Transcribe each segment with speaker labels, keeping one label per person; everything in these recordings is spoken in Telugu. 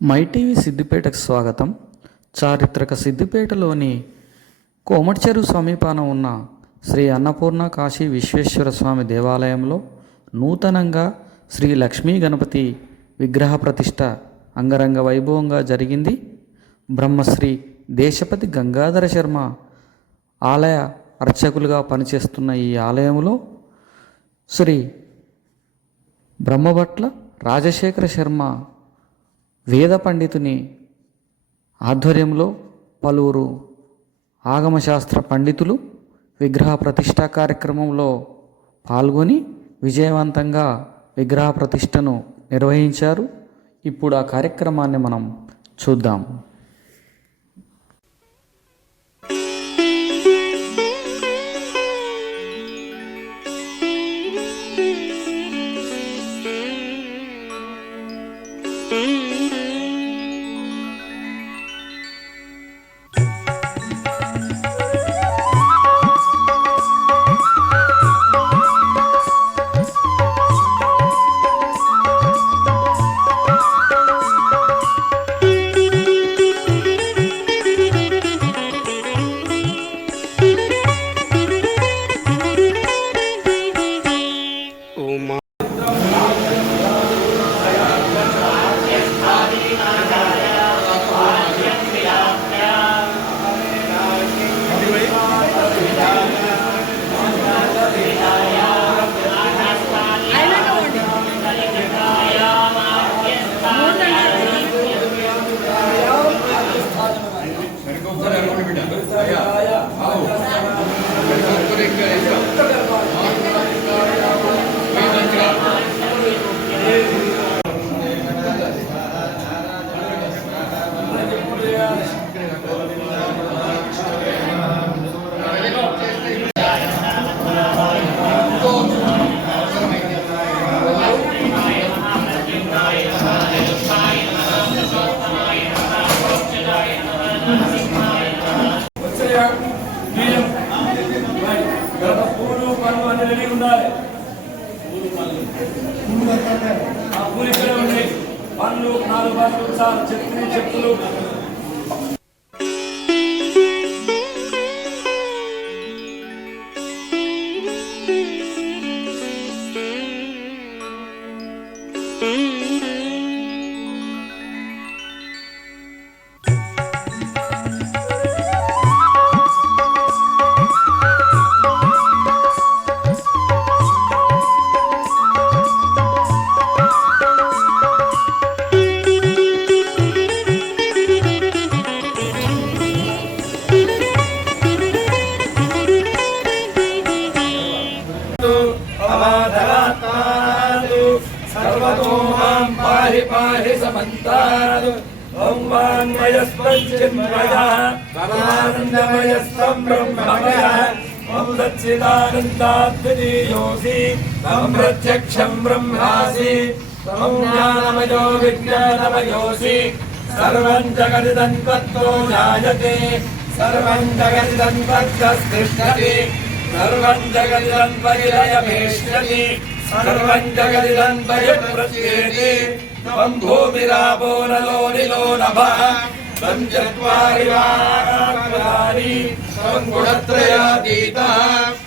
Speaker 1: మైటీవీ సిద్దిపేటకు స్వాగతం. చారిత్రక సిద్దిపేటలోని కోమటిచెరువు సమీపాన ఉన్న శ్రీ అన్నపూర్ణ కాశీ విశ్వేశ్వర స్వామి దేవాలయంలో నూతనంగా శ్రీ లక్ష్మీ గణపతి విగ్రహ ప్రతిష్ట అంగరంగ వైభవంగా జరిగింది. బ్రహ్మశ్రీ దేశపతి గంగాధర శర్మ ఆలయ అర్చకులుగా పనిచేస్తున్న ఈ ఆలయంలో శ్రీ బ్రహ్మభట్ల రాజశేఖర శర్మ వేద పండితుని ఆధ్వర్యంలో పలువురు ఆగమశాస్త్ర పండితులు విగ్రహ ప్రతిష్ఠా కార్యక్రమంలో పాల్గొని విజయవంతంగా విగ్రహ ప్రతిష్టను నిర్వహించారు. ఇప్పుడు ఆ కార్యక్రమాన్ని మనం చూద్దాం.
Speaker 2: ప్రత్యక్షం బ్రహ్మాసి తం జ్ఞానమయో విజ్ఞానమయోసి సర్వం జగదిదం తత్తో జాయతే సర్వం జగదిదం తత్తిష్టతి సర్వం జగదిదం పరిలయమేష్యతి సర్వం జగదిదం పరిప్రత్యేతి త్వం భూమిరాపో నలో నిలో నభః త్వం చత్వారి వారాత్మదాని త్వం గుణత్రయాతీతः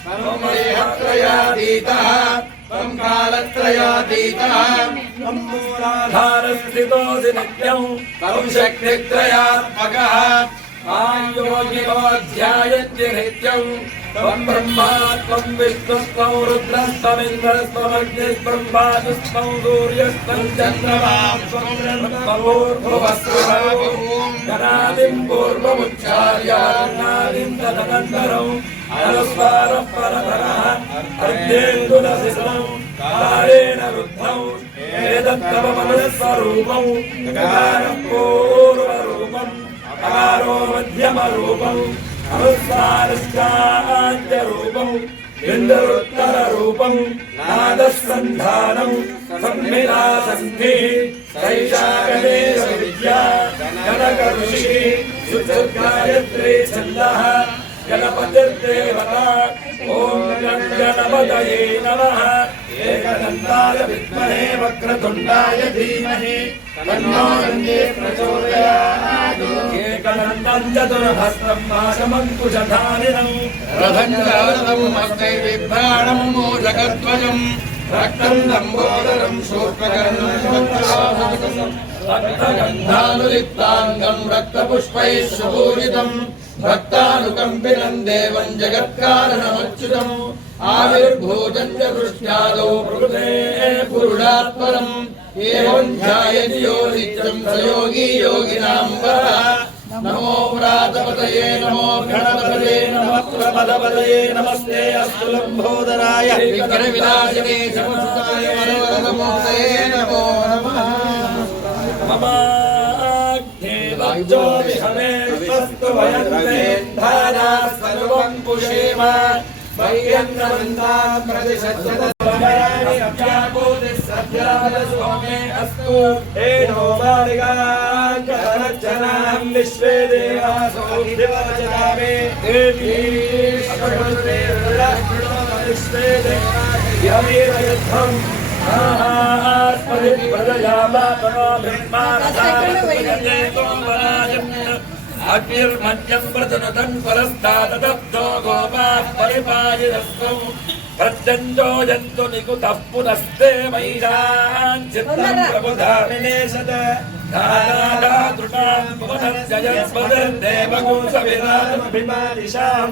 Speaker 2: త్వం దేహత్రయాతీతः त्वं कालत्रयातीतः त्वं मूलाधारस्थितोऽसि नित्यं त्वं शक्तित्रयात्मकः मां योगिनोऽध्यायत्य नित्यम् బ్రహ్మా త్వం విష్ణుస్త్వం రుద్రస్త్వమింద్రస్త్వమగ్నిస్త్వం సూర్యస్త్వం చంద్రమా త్వం బ్రహ్మవస్త్రభూం గణాదిం పూర్వముచ్చార్య వర్ణాదిం తదనంతరం అనుస్వార పరతరః అర్ధేందులసిసం కాళేన రుద్ధం ఏదత్తమమనస్వరూపం గగారం పూర్వరూపం అకారో अनुस्वारस्यान्त्यरूपम् इन्द्रोत्तररूपम् नादस्सन्धानम् सम्मिलासन्धि सैषा गणेशविद्या कनकऋषिः सुदुर्गायत्री छन्दः गणपतिर्देवता ॐ गणपतये नमः एकदन्ताय विद्महे वक्रतुण्डाय धीमहि तन्नो गङ्गे प्रचोदयात् एकदन्तं चतुर्भस्त्रं माशमङ्कुशधारिणम्
Speaker 3: रथञ्चारथमुमस्ते बिभ्राणं मोदकध्वजम् रक्तं लम्बोदरं शूर्पकर्णं रक्तगन्धानुलिप्ताङ्गम् रक्तपुष्पैः सुपूरितम् भक्तानुकम्पिनम् देवम् जगत्कारणमच्युतम् आविर्भूतम् च दृष्ट्यादौ प्रकृते पुरुषात्परम् एवम् ध्यायति यो नित्यम् स योगी योगिनाम् वरः नमो व्रातपतये नमो गणपतये नमः
Speaker 2: प्रमदपदये नमस्ते अस्तु लम्बोदराय
Speaker 3: विग्रहविनाशिने समसुताय वरवरदमूर्तये नमो नमः
Speaker 2: ष्टवयन्तेन्धारास्वल्पङ्कुशेम वैर्यन्नमन्ताप्रतिशतराणि अभ्याकोतिसभ्यामलसोमे अस्तु हे नो बालिकाङ्करचनाम् विश्वे देवा यमेव युद्धम् అగ్నిర్మద్యం ప్రతనుతం పరస్థాతతో గోపా పరిపాయిరస్వం ప్రత్యంతో జంతు నికుతః పునస్తే మహిషాన్ చిత్తం ప్రభుధారిణే సత దాదా దృఢాం భువనస్య యస్మదేవగుం సవిరాభిమానిషాం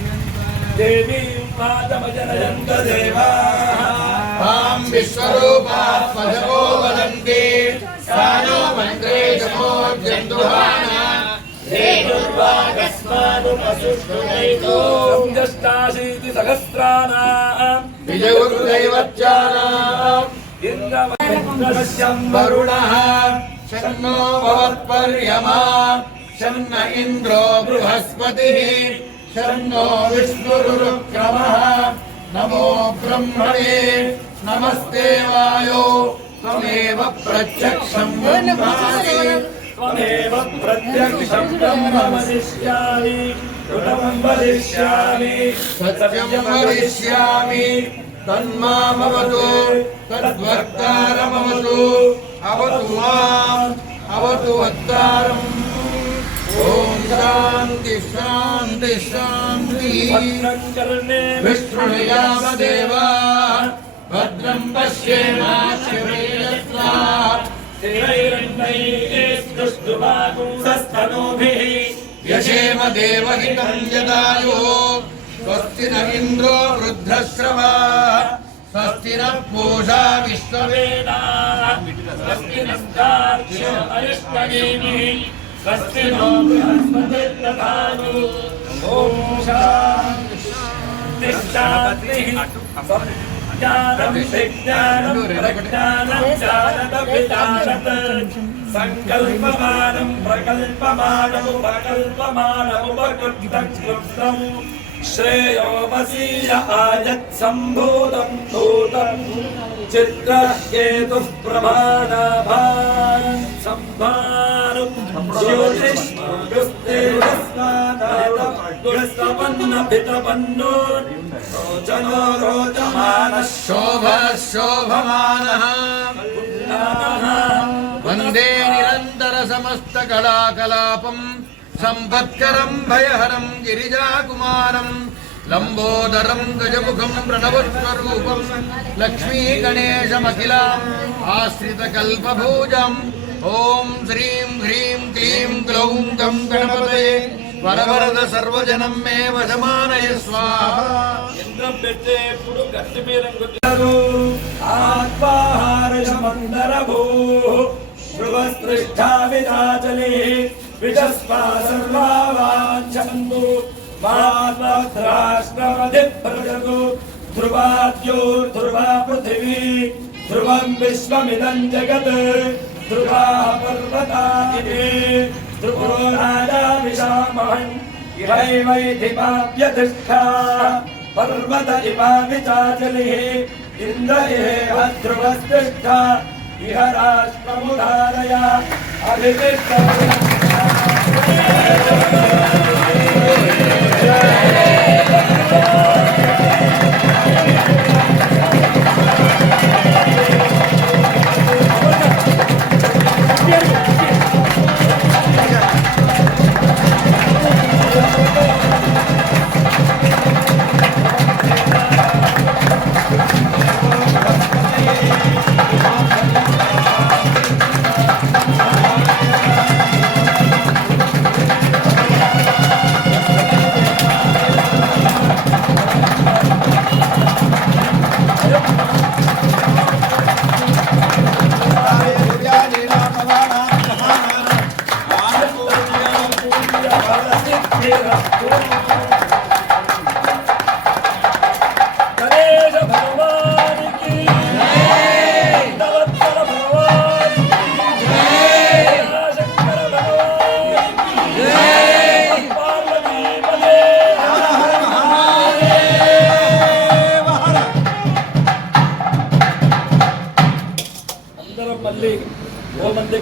Speaker 2: हरे स्वमने देवी मातमजनयन्त देवाः
Speaker 3: ताम् विश्वरूपाः पशवो वदन्ति सा नो मन्त्रे जमोऽर्जन्तुहाना
Speaker 2: सञ्जष्टाशीति सहस्राणाम्
Speaker 3: विजयुर्दैवज्जानाम्
Speaker 2: इन्द्रमश्यम्
Speaker 3: वरुणः शन्नो भवत्पर्यमा शन्न इन्द्रो बृहस्पतिः शन्नो विष्णुरुक्रमः नमो ब्रह्मणे नमस्ते वायो त्वमेव प्रत्यक्षम् ब्रह्मासि
Speaker 2: त्वमेव प्रत्यक्षं ब्रह्म वदिष्यामि कृतं वदिष्यामि
Speaker 3: सत्यम् वदिष्यामि तन्मामवतु तद्वक्तारमवतु अवतु माम् अवतु वक्तारम् ॐ शान्ति शान्ति शान्तिः
Speaker 2: भद्रं कर्णे
Speaker 3: विष्णुयाम देवा भद्रम् पश्येमाश्रयस्वा
Speaker 2: स्थिरैरण्डैस्तुष्टुवागुंसस्तनूभिः
Speaker 3: यशेम देवहितम् यदायुः स्वस्ति न इन्द्रो वृद्धश्रवा स्वस्ति नः पूषा विश्ववेदा
Speaker 2: स्वस्ति नस्तार्क्ष्यो अरिष्टनेमिः स्वस्ति नो बृहस्पतिर्दधातु ॐ शान्ति शान्तिः ज्ञानं विज्ञानं प्रज्ञानं जानदभिजानत सङ्कल्पमानं प्रकल्पमानमुपकल्पमानमुपकृतं श्रेयोमसीय आयत्सम्भूतं भूतं चित्रकेतुः प्रमाणाभान् सम्भानु ज्योतिष्मयुस्तेजस्मानपितपन्नो रोचनो रोचमानः
Speaker 3: शोभः शोभमानः वंदे निरन्तरसमस्तकलाकलापम् सम्पत्करम् भयहरम् गिरिजाकुमारम् लम्बोदरम् गजमुखम् प्रणवस्वरूपम् लक्ष्मीगणेशमखिलाम् आश्रितकल्पभूजम् ఓం శ్రీం హ్రీం క్లీం గ్లౌం గం గణపతయే. వరవరద సర్వజనం మే వశమానయ స్వాహ.
Speaker 2: యంత్రం పెట్టేప్పుడు గట్టి మీద ఆత్మాహారమందర భూ భృవస్పృష్టావిధాచలే విషస్పా సర్వావాంఛందు మాత్రాష్ట్రమధిప్రజగు ధ్రువాద్యోర్ధ్రువా పృథివీ. ధ్రువం విశ్వమిదం జగత్. ध्रुवाः पर्वता ध्रुवो राजाभिषामहन् इहैवैधिपाव्यतिष्ठा पर्वत इमामि चाचलिः इन्द्र इहेव ध्रुवस्तिष्ठा इह राष्ट्रमुदारय अभिविष्ट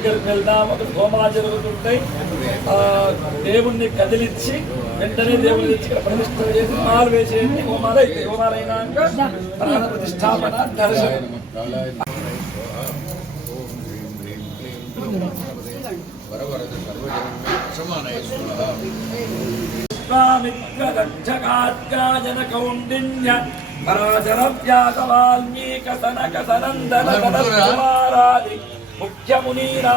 Speaker 2: దగ్గరికి వెళ్దాం అక్కడ హోమాలు జరుగుతుంటాయి. దేవుణ్ణి కదిలించి వెంటనే దేవుని తెచ్చి ఇక్కడ ప్రతిష్ఠ చేసి మాలు వేసేయండి. హోమాలు అయితే హోమాలు అయినాక ప్రాణ ప్రతిష్టాపన దర్శనం. విశ్వామిత్రదక్షకాత్యాయన కౌండిన్య పరాశర వ్యాస వాల్మీక సనక సనందన సనత్కుమారాది ముఖ్యమునీనా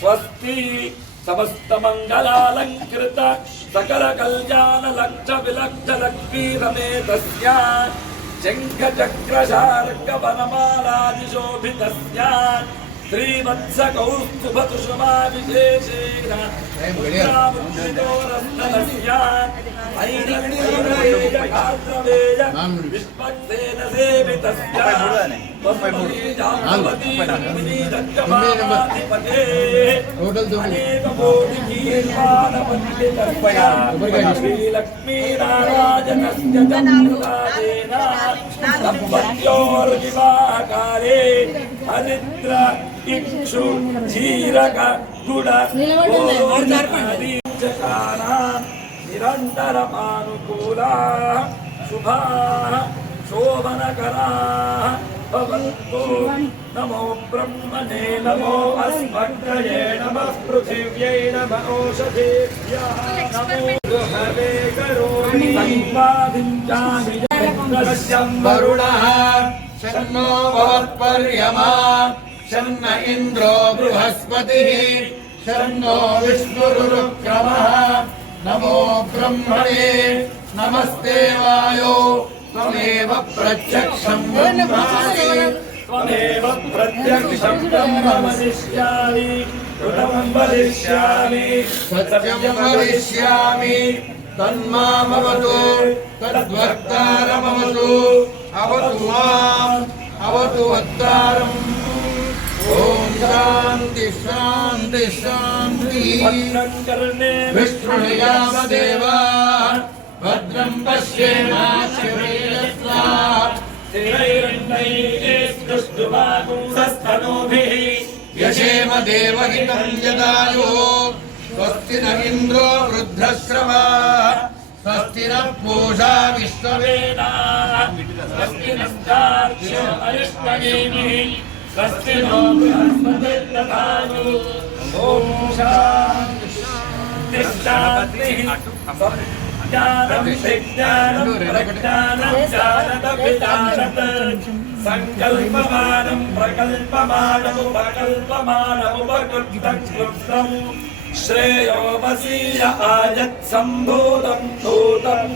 Speaker 2: స్వస్తి సమస్త మంగళాలంకృత సకల కళ్యాణ లక్ష విలక్ష లక్ష్మీ రమేతస్య శంఖ చక్ర శార్క వనమాలాది శోభితస్య శ్రీవత్స కౌస్తుభతు శుభా విశేషేణ హరిద్ర ఇక్షు గుడ నిరంతరమానుకూలా శుభా శోభనకరా भवन्तु नमो ब्रह्मणे नमो अस्मग्रये नमः पृथिव्यै नम ओषधेभ्यः नमो हवे करोमि सम्पादिञ्चामिजम्
Speaker 3: वरुणः शर्मो भवत्पर्यमा शन्न इन्द्रो बृहस्पतिः शर्णो विष्णुरुक्रमः नमो ब्रह्मणे नमस्ते वायो त्वमेव प्रत्यक्षम् ब्रह्मासि
Speaker 2: त्वमेव प्रत्यक्षं ब्रह्म वदिष्यामि कृतं वदिष्यामि
Speaker 3: सत्यं वदिष्यामि तन्मामवतु तद्वक्तारमवतु अवतु माम् अवतु वक्तारम् ॐ शान्ति शान्ति शान्तिः
Speaker 2: भद्रं कर्णे
Speaker 3: विष्णुयामदेवा भद्रं पश्येमाक्षिरेयस्वा
Speaker 2: स्थिरैरण्यैस्तुष्टुवागुंसस्तनूभिः
Speaker 3: यशेम देवहितं यदायुः स्वस्ति न इन्द्रो वृद्धश्रवा। स्वस्ति न पूषा विश्ववेद।
Speaker 2: स्वस्ति नो बृहस्पतिर्दधातु। ॐ शान्ति। शान्तिः ज्ञानं विज्ञानं प्रज्ञानं जानदभिजानत् सङ्कल्पमानं प्रकल्पमानमुपकल्पमानमुपकृतं श्रेयो वसीय आयत्सम्भूतं भूतं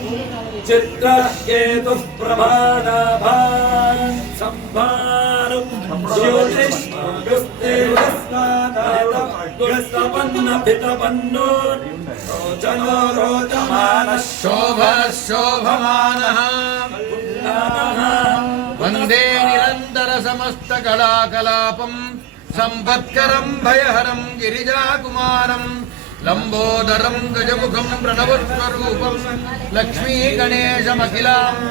Speaker 2: चित्रकेतुः प्रभादाभान् सम्भानं ज्योतिष्मगुस्तेजस्मादातगुस्तपन्नभितपन्नो रोचनो रोचमानः
Speaker 3: शोभः शोभमानः वन्दे निरन्तरसमस्तकलाकलापम् सम्पत्करम् भयहरम् गिरिजाकुमारम् लम्बोदरम् गजमुखम् प्रणवस्वरूपम् लक्ष्मीगणेशमखिलाम्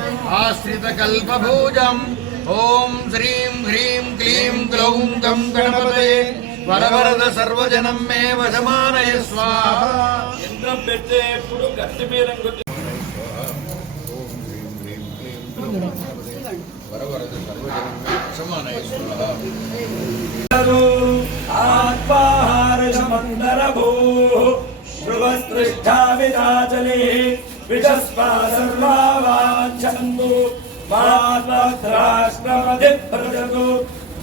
Speaker 3: आश्रितकल्पभूजम् ఓం శ్రీం హ్రీం క్లీం గ్లౌం గం గణపతయే. వరవరద సర్వజనం మే వశమానయ. స్వాహ.
Speaker 2: యంత్రం పెట్టేప్పుడు గట్టి బీరం కొట్టి
Speaker 3: వరవరద సర్వజనం మే వశమానయ.
Speaker 2: मात्राश्रमधिप्रजतु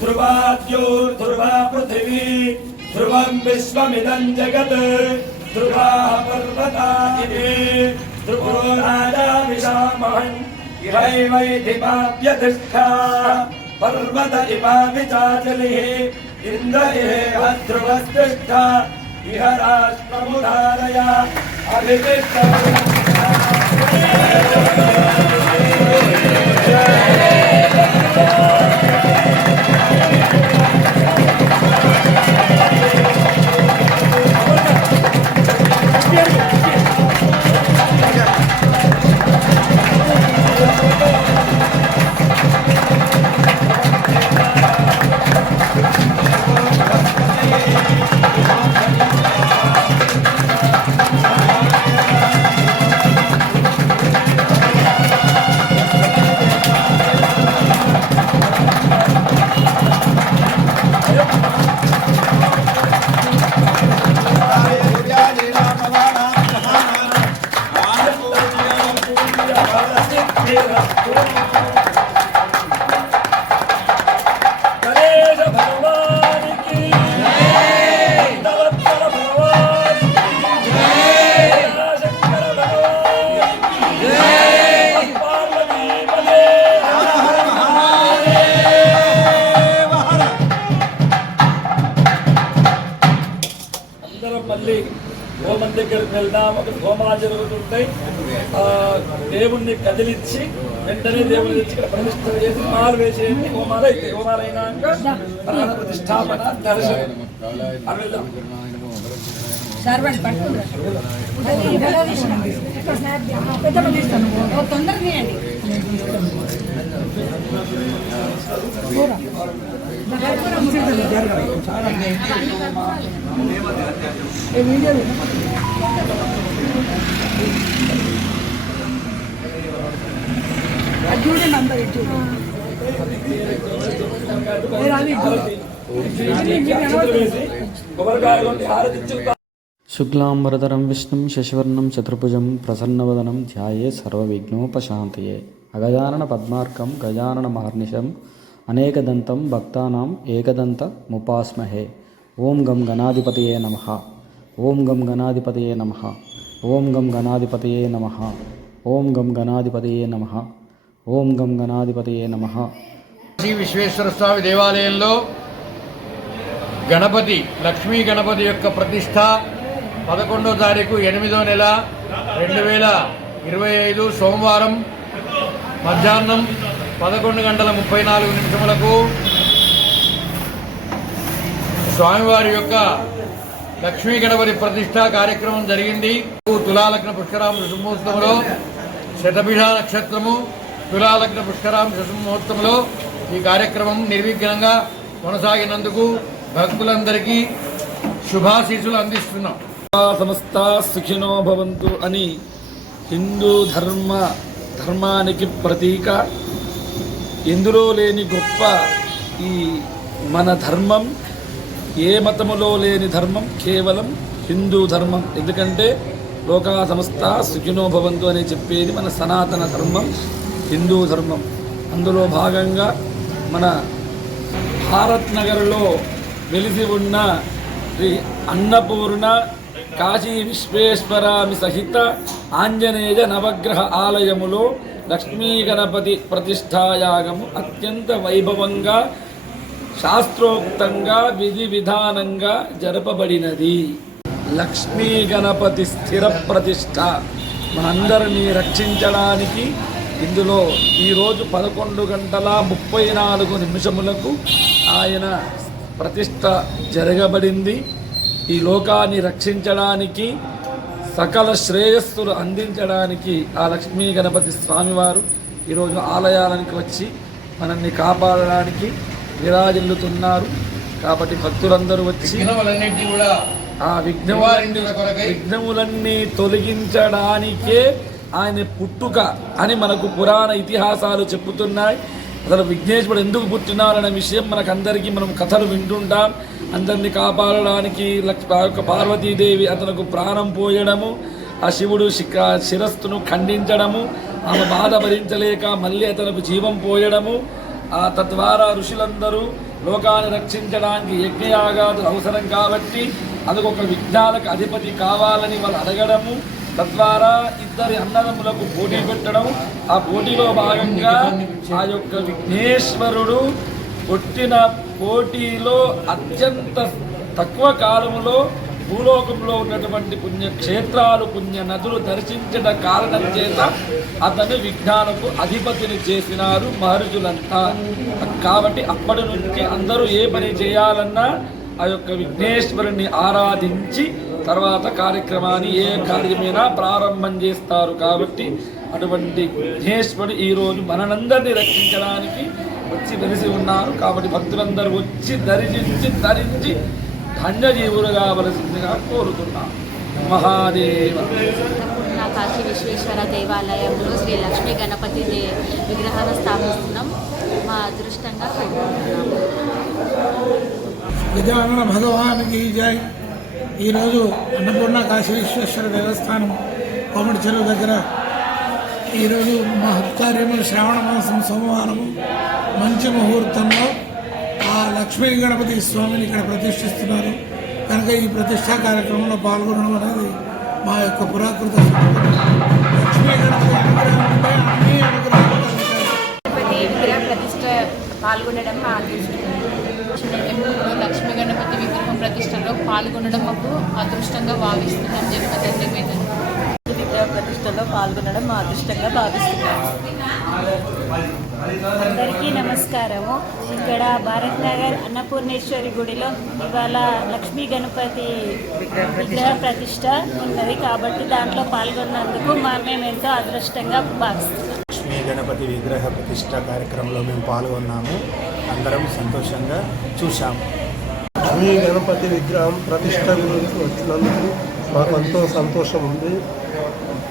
Speaker 2: ध्रुवाद्योर्ध्रुवा पृथिवी ध्रुवम् विश्वमिदम् जगत्, ध्रुवाः पर्वता ध्रुवो राजाभिषामहम् इहैवैधिपाव्यतिष्ठा पर्वत इमाविचाचलिः इन्द्र इहेव ध्रुवस्तिष्ठा। इह राष्ट्रमुदारया अभिविष्ट Thank you. దేవుణ్ణి కదిలించి వెంటనే దేవుని తెచ్చి ఇక్కడ ప్రతిష్ఠ చేసి మాలు వేసేయండి హోమాలు అయితే హోమాలు అయినాక ప్రాణ ప్రతిష్టాపన దర్శనం. అవి కొబ్బరికాయ కొట్టి హారతి ఇచ్చి
Speaker 1: శుక్లాంబరధరం విష్ణుం శశివర్ణం చతుర్భుజం ప్రసన్నవదనం ధ్యాయే సర్వవిఘ్నోపశాంతయే. అగజానన పద్మార్కం గజానన మహర్నిశం అనేకదంతం భక్తానాం ఏకదంత ముపాస్మహే. ఓం గం గణాధిపతయే నమ. ఓం గం గణాధిపతయే నమ. ఓం గం గణాధిపతయే నమ. ఓం గం గణాధిపతయే నమ. ఓం గం గణాధిపతయే నమ.
Speaker 3: శ్రీ విశ్వేశ్వర స్వామి దేవాలయంలో గణపతి లక్ష్మీ గణపతి యొక్క ప్రతిష్ట పదకొండో తారీఖు ఎనిమిదో నెల రెండు వేల ఇరవై ఐదు సోమవారం మధ్యాహ్నం పదకొండు గంటల ముప్పై నాలుగు నిమిషములకు స్వామివారి యొక్క లక్ష్మీ గణపతి ప్రతిష్ట కార్యక్రమం జరిగింది. తులాలగ్న పుష్కరామ శుభముహూర్తంలో శతభిష నక్షత్రము తులాలగ్న పుష్కరామ శుభముహూర్తంలో ఈ కార్యక్రమం నిర్విఘ్నంగా కొనసాగినందుకు భక్తులందరికీ శుభాశీసులు అందిస్తున్నాం.
Speaker 2: సమస్త సుఖినో భవంతు అని హిందూ ధర్మ ధర్మానికి ప్రతీక. ఎందులో లేని గొప్ప ఈ మన ధర్మం ఏ మతములో లేని ధర్మం కేవలం హిందూ ధర్మం. ఎందుకంటే లోకా సమస్త సుఖినో భవంతు అని చెప్పేది మన సనాతన ధర్మం. హిందూ ధర్మం. అందులో భాగంగా మన భారత్ నగర్లో వెలిసి ఉన్న శ్రీ అన్నపూర్ణ కాశీ విశ్వేశ్వరామి సహిత ఆంజనేయ నవగ్రహ ఆలయములో లక్ష్మీ గణపతి ప్రతిష్టాయాగము అత్యంత వైభవంగా శాస్త్రోక్తంగా విధి విధానంగా జరపబడినది. లక్ష్మీ గణపతి స్థిర ప్రతిష్ట మనందరినీ రక్షించడానికి ఇందులో ఈరోజు పదకొండు గంటల ముప్పై నాలుగు నిమిషములకు ఆయన ప్రతిష్ట జరగబడింది. ఈ లోకాన్ని రక్షించడానికి సకల శ్రేయస్సులు అందించడానికి ఆ లక్ష్మీ గణపతి స్వామివారు ఈరోజు ఆలయానికి వచ్చి మనల్ని కాపాడడానికి విరాజిల్లుతున్నారు. కాబట్టి భక్తులందరూ వచ్చి ఆ విఘ్నములన్నీ విఘ్నములన్నీ తొలగించడానికే ఆయన పుట్టుక అని మనకు పురాణ ఇతిహాసాలు చెప్పుతున్నాయి అసలు విఘ్నేశ్వరుడు ఎందుకు పుట్టినారనే విషయం మనకందరికీ మనం కథలు వింటుంటాం. అందరినీ కాపాడడానికి లక్ష యొక్క పార్వతీదేవి అతనికి ప్రాణం పోయడము ఆ శివుడు శిఖ శిరస్సును ఖండించడము ఆమె బాధ భరించలేక మళ్ళీ అతనికి జీవం పోయడము. ఆ తద్వారా ఋషులందరూ లోకాన్ని రక్షించడానికి యజ్ఞయాగాదు అవసరం కాబట్టి అదొక విజ్ఞాలకు అధిపతి కావాలని వాళ్ళు అడగడము. తద్వారా ఇద్దరి అన్నదమ్ములకు పోటీ పెట్టడం ఆ పోటీలో భాగంగా ఆ యొక్క విఘ్నేశ్వరుడు కొట్టిన పోటీలో అత్యంత తక్కువ కాలములో భూలోకంలో ఉన్నటువంటి పుణ్యక్షేత్రాలు పుణ్య నదులు దర్శించడం కారణం చేత అతను విజ్ఞానకు అధిపతిని చేసినారు మహర్షులంతా. కాబట్టి అప్పటి నుంచి అందరూ ఏ పని చేయాలన్నా ఆ యొక్క విఘ్నేశ్వరుని ఆరాధించి తర్వాత కార్యక్రమాన్ని ఏ కార్యమైనా ప్రారంభం చేస్తారు కాబట్టి అటువంటి విఘ్నేశ్వరుడు ఈరోజు మనందరినీ రక్షించడానికి వచ్చి వెలిసి ఉన్నారు కాబట్టి భక్తులందరూ వచ్చి దర్శించి ధరించి ధన్యజీవులు కావలసిందిగా కోరుతున్నాం. మహాదేవ.
Speaker 4: కాశీ విశ్వేశ్వర దేవాలయంలో శ్రీ లక్ష్మీ గణపతి దే విగ్రహాన్ని స్థాపిస్తున్నాం. మా అదృష్టంగా కోరుకుంటున్నాము
Speaker 5: గజానన భగవానికి జై. ఈరోజు అన్నపూర్ణ కాశీ విశ్వేశ్వర దేవస్థానం కోమటి చెరువు దగ్గర ఈరోజు మహత్కార్యము శ్రావణ మాసం సోమవారము మంచి ముహూర్తంలో ఆ లక్ష్మీ గణపతి స్వామిని ఇక్కడ ప్రతిష్ఠిస్తున్నారు. కనుక ఈ ప్రతిష్టా కార్యక్రమంలో పాల్గొనడం అనేది మా యొక్క పురాకృత లక్ష్మీ గణపతి అనుగ్రహం అన్ని అనుగ్రహాలు
Speaker 4: పాల్గొనడం మా అదృష్టం. లక్ష్మీ గణపతి విగ్రహం ప్రతిష్టలో పాల్గొనడం మాకు అదృష్టంగా భావిస్తున్నాం. జన్మతండ్రి మీద
Speaker 6: విగ్రహ ప్రతిష్టలో పాల్గొనడం మా అదృష్టంగా భావిస్తున్నాము
Speaker 7: అందరికీ నమస్కారము. ఇక్కడ భారత్ నగర్ అన్నపూర్ణేశ్వరి గుడిలో ఇవాళ లక్ష్మీ గణపతి విగ్రహ ప్రతిష్ట ఉన్నది కాబట్టి దాంట్లో పాల్గొన్నందుకు మా మేము ఎంతో అదృష్టంగా భావిస్తున్నాం.
Speaker 8: లక్ష్మీ గణపతి విగ్రహ ప్రతిష్ట కార్యక్రమంలో మేము పాల్గొన్నాము. అందరం సంతోషంగా చూశాము
Speaker 9: లక్ష్మీ గణపతి విగ్రహం ప్రతిష్ట గురించి వచ్చినందుకు మాకు ఎంతో సంతోషం ఉంది.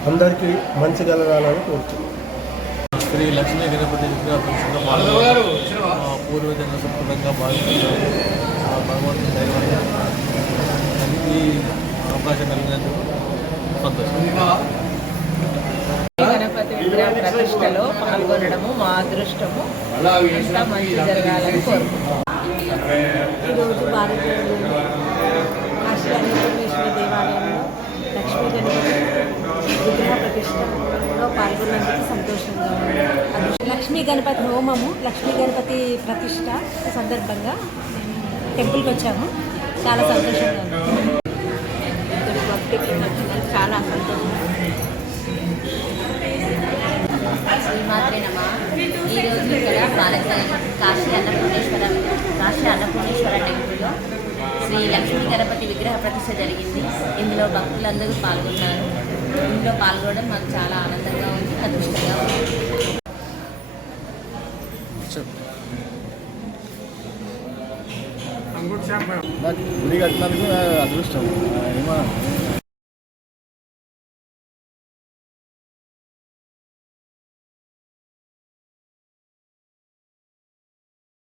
Speaker 9: అందరికీ మంచి కలగాలని కోరుతున్నాం.
Speaker 10: శ్రీ లక్ష్మీ గణపతి విగ్రహ పూర్వజన్మ సంపూర్ణంగా భావిస్తున్నాము ఆ భగవంతుని దైవంగా ఈ అవకాశం కలిగినందుకు సంతోషం.
Speaker 6: గణపతి విగ్రహ ప్రతిష్టలో పాల్గొనడము మా అదృష్టము. మంచి జరగాలని
Speaker 7: ఈరోజు భారతదేశంలో కాశీ అన్నపూర్ణేశ్వరి దేవాలయంలో లక్ష్మీ గణపతి విగ్రహ ప్రతిష్టలో పాల్గొన్నందుకు సంతోషంగా ఉంది లక్ష్మీ గణపతి హోమము లక్ష్మీ గణపతి ప్రతిష్ట సందర్భంగా టెంపుల్కి వచ్చాము. చాలా సంతోషంగా ఉంది.
Speaker 4: ఇక్కడ భక్తికి నచ్చినందుకు చాలా సంతోషం. శ్రీమాత్రే నమ ఈరోజు ఇక్కడ భారత కాశీ అన్నపూర్ణేశ్వర కాశీ అన్నపూర్ణేశ్వర టెంపుల్లో శ్రీ లక్ష్మీ గణపతి విగ్రహ ప్రతిష్ట జరిగింది. ఇందులో భక్తులందరూ పాల్గొన్నారు. ఇందులో పాల్గొనడం మాకు చాలా ఆనందంగా ఉంది. అదృష్టంగా ఉంది
Speaker 10: గుడి కట్టినందుకు అదృష్టం. ఏమో.